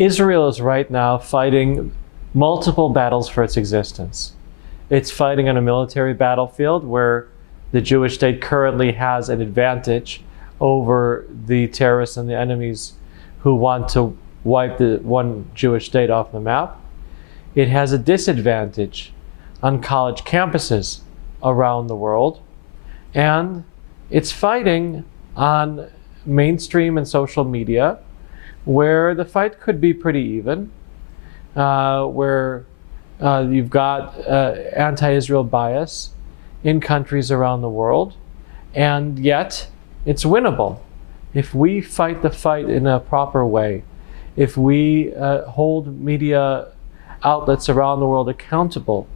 Israel is right now fighting multiple battles for its existence. It's fighting on a military battlefield where the Jewish state currently has an advantage over the terrorists and the enemies who want to wipe the one Jewish state off the map. It has a disadvantage on college campuses around the world. And it's fighting on mainstream and social media, where the fight could be pretty even, where you've got anti-Israel bias in countries around the world, and yet it's winnable. If we fight the fight in a proper way, if we hold media outlets around the world accountable,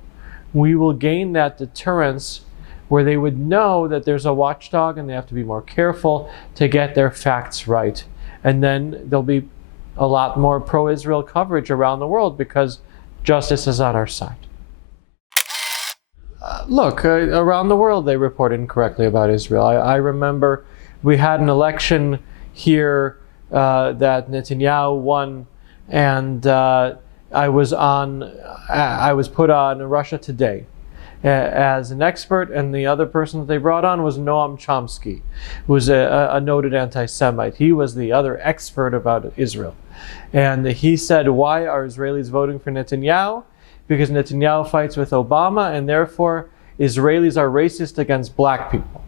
we will gain that deterrence where they would know that there's a watchdog and they have to be more careful to get their facts right. And then there'll be a lot more pro-Israel coverage around the world because justice is on our side. Look, around the world they report incorrectly about Israel. I remember we had an election here that Netanyahu won, and I was put on Russia Today as an expert, and the other person that they brought on was Noam Chomsky, who was a noted anti-Semite. He was the other expert about Israel. And he said, why are Israelis voting for Netanyahu? Because Netanyahu fights with Obama, and therefore Israelis are racist against black people.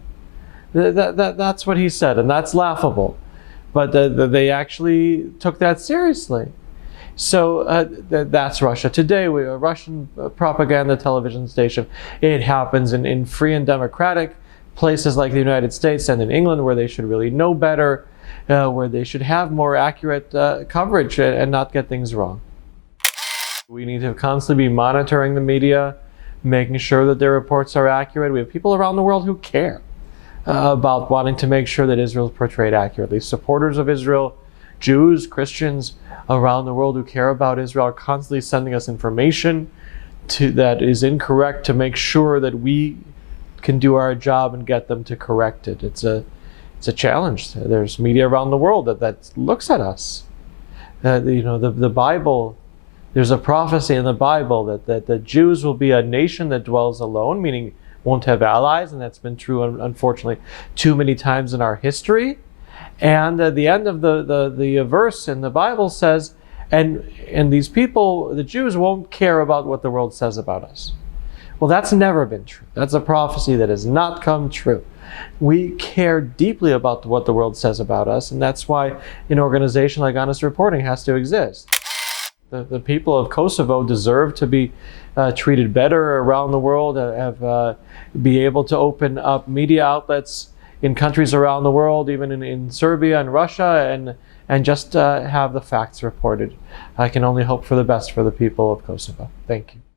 That's what he said, and that's laughable. But they actually took that seriously. So that's Russia Today, a Russian propaganda television station. It happens in free and democratic places like the United States and in England, where they should really know better, where they should have more accurate coverage and not get things wrong. We need to constantly be monitoring the media, making sure that their reports are accurate. We have people around the world who care about wanting to make sure that Israel is portrayed accurately. Supporters of Israel, Jews, Christians around the world who care about Israel are constantly sending us information that is incorrect to make sure that we can do our job and get them to correct it. It's a challenge. There's media around the world that looks at us. The Bible, there's a prophecy in the Bible that the Jews will be a nation that dwells alone, meaning won't have allies, and that's been true, unfortunately, too many times in our history. And at the end of the verse in the Bible says, and these people, the Jews, won't care about what the world says about us. Well, that's never been true. That's a prophecy that has not come true. We care deeply about what the world says about us, and that's why an organization like Honest Reporting has to exist. The people of Kosovo deserve to be treated better around the world, be able to open up media outlets in countries around the world, even in Serbia and Russia, and just have the facts reported. I can only hope for the best for the people of Kosovo. Thank you.